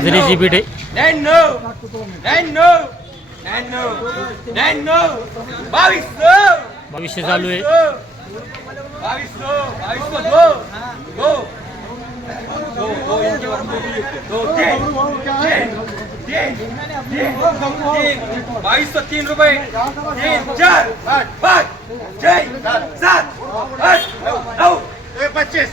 जरीची bit आहे 2200 चालू आहे. 2203 रुपये 3 4 5 6 7 8 9 25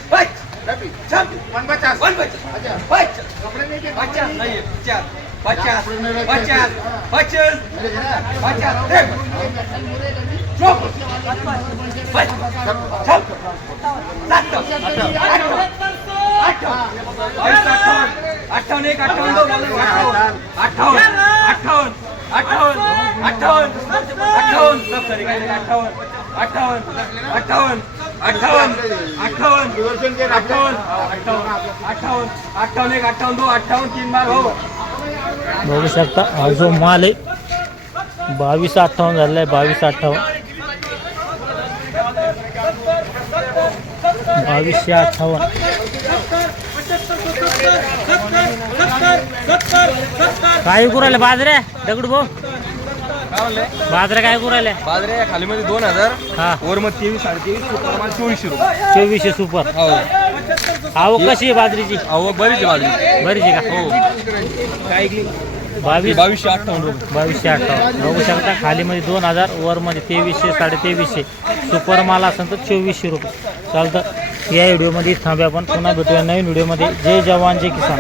बघू शकता हा जो माल आहे 2258 झालेला आहे. 2258 काय कुरायला बाजऱ्या दगड भाऊ बाजऱ्या काय कुरायला बाजरे खाली मध्ये 2000 हा वर मग 23 23.5 प्रमाण 2400 रुपये 2400 सुपर. हो आवक कशी आहे बाजरीची अहो बरीच बाजरी बरीच आहे का? हो 22 2258 रुपये 2258 बघू शकता खाली मध्ये 2000 वर मध्ये 2300 2350 सुपर माल असेल तर 2400 रुपये चालतं. या व्हिडिओमध्ये थांबे आपण पुन्हा भेटूया नवीन व्हिडिओमध्ये. जय जवान जय किसान.